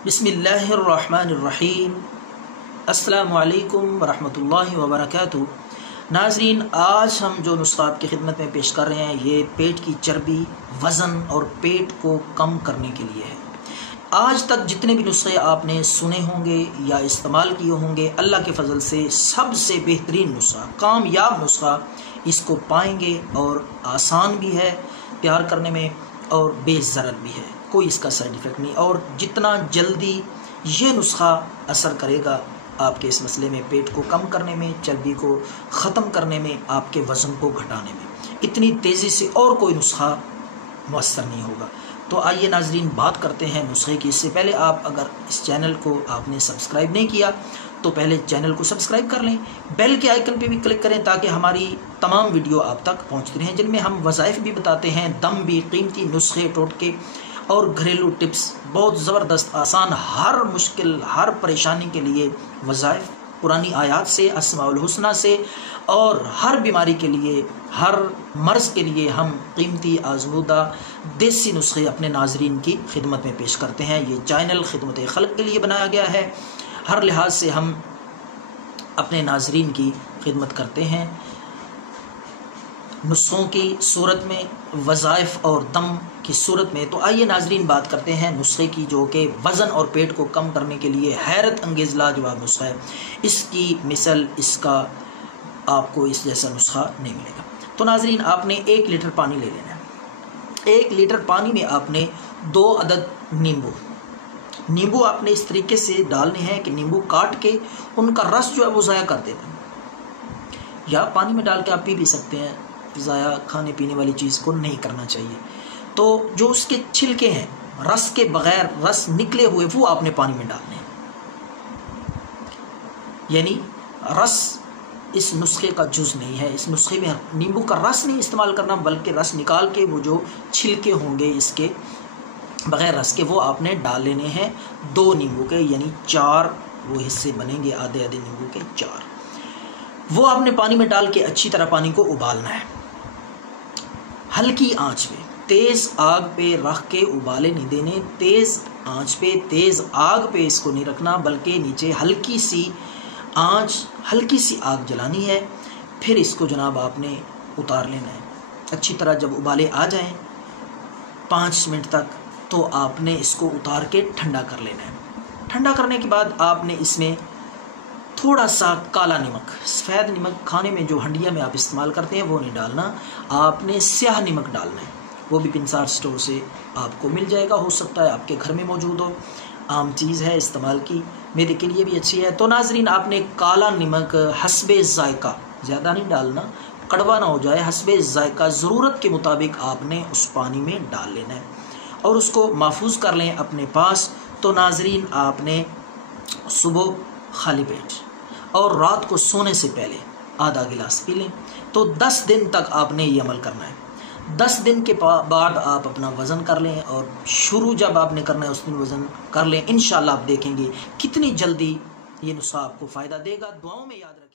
बिस्मिल्लाहिर्रहमानिर्रहीम। अस्सलामु अलैकुम वरहमतुल्लाहि वबरकातुहू। नाज़रीन, आज हम जो नुस्खा आपकी खिदमत में पेश कर रहे हैं ये पेट की चर्बी, वज़न और पेट को कम करने के लिए है। आज तक जितने भी नुस्खे आपने सुने होंगे या इस्तेमाल किए होंगे, अल्लाह के फजल से सबसे बेहतरीन नुस्खा, कामयाब नुस्खा इसको पाएंगे और आसान भी है तैयार करने में और बेज़रर भी है, कोई इसका साइड इफ़ेक्ट नहीं। और जितना जल्दी ये नुस्खा असर करेगा आपके इस मसले में, पेट को कम करने में, चर्बी को ख़त्म करने में, आपके वज़न को घटाने में, इतनी तेज़ी से और कोई नुस्खा मुअस्सर नहीं होगा। तो आइए नाज़रीन बात करते हैं नुस्खे की। इससे पहले आप अगर इस चैनल को आपने सब्सक्राइब नहीं किया तो पहले चैनल को सब्सक्राइब कर लें, बेल के आइकन पे भी क्लिक करें ताकि हमारी तमाम वीडियो आप तक पहुंचती रहें, जिनमें हम वज़ाइफ भी बताते हैं, दम भी, कीमती नुस्खे, टोटके और घरेलू टिप्स, बहुत ज़बरदस्त आसान, हर मुश्किल, हर परेशानी के लिए वज़ाइफ, पुरानी आयात से, अस्माउल हुस्ना से, और हर बीमारी के लिए, हर मर्ज़ के लिए हम कीमती आज़मूदा देसी नुस्खे अपने नाज़रीन की खिदमत में पेश करते हैं। ये चैनल खिदमत खल्क़ के लिए बनाया गया है, हर लिहाज से हम अपने नाज़रीन की खिदमत करते हैं नुस्खों की सूरत में, वज़ाइफ और दम की सूरत में। तो आइए नाज़रीन बात करते हैं नुस्खे की, जो कि वज़न और पेट को कम करने के लिए हैरत अंगेज़ लाजवाब नुस्खा है। इसकी मिसल, इसका आपको इस जैसा नुस्खा नहीं मिलेगा। तो नाज़रीन, आपने 1 लीटर पानी ले लेना है। 1 लीटर पानी में आपने 2 अदद नींबू आपने इस तरीके से डालने हैं कि नींबू काट के उनका रस जो है वो ज़ाया कर देते हैं, या पानी में डाल के आप पी भी सकते हैं। ज़ाया खाने पीने वाली चीज़ को नहीं करना चाहिए। तो जो उसके छिलके हैं, रस के बग़ैर, रस निकले हुए, वो आपने पानी में डालने हैं। यानी रस इस नुस्खे का जुज़ नहीं है। इस नुस्खे में नींबू का रस नहीं इस्तेमाल करना, बल्कि रस निकाल के वो जो छिलके होंगे इसके बग़ैर रस के, वो आपने डाल लेने हैं। 2 नींबू के, यानी 4 वो हिस्से बनेंगे, आधे आधे नींबू के 4। वो आपने पानी में डाल के अच्छी तरह पानी को उबालना है, हल्की आंच पे, तेज़ आग पे रख के उबाले नहीं देने। तेज़ आंच पे, तेज़ आग पे इसको नहीं रखना, बल्कि नीचे हल्की सी आंच, हल्की सी आग जलानी है। फिर इसको जनाब आपने उतार लेना है। अच्छी तरह जब उबाले आ जाएं 5 मिनट तक, तो आपने इसको उतार के ठंडा कर लेना है। ठंडा करने के बाद आपने इसमें थोड़ा सा काला नमक, सफ़ेद नमक खाने में जो हंडिया में आप इस्तेमाल करते हैं वो नहीं डालना, आपने स्याह नमक डालना है। वो भी पिंसार स्टोर से आपको मिल जाएगा, हो सकता है आपके घर में मौजूद हो, आम चीज़ है, इस्तेमाल की, मेरे के लिए भी अच्छी है। तो नाज़रीन, आपने काला नमक हस्बे ज़ायका, ज़्यादा नहीं डालना, कड़वा ना हो जाए, हस्बे ज़ायका ज़रूरत के मुताबिक आपने उस पानी में डाल लेना है और उसको महफूज कर लें अपने पास। तो नाज़रीन, आपने सुबह खाली पेट और रात को सोने से पहले आधा गिलास पी लें। तो 10 दिन तक आपने ये अमल करना है। 10 दिन के बाद आप अपना वज़न कर लें, और शुरू जब आपने करना है उस दिन वज़न कर लें। इंशाअल्लाह आप देखेंगे कितनी जल्दी ये नुस्खा आपको फ़ायदा देगा। दुआओं में याद रखें।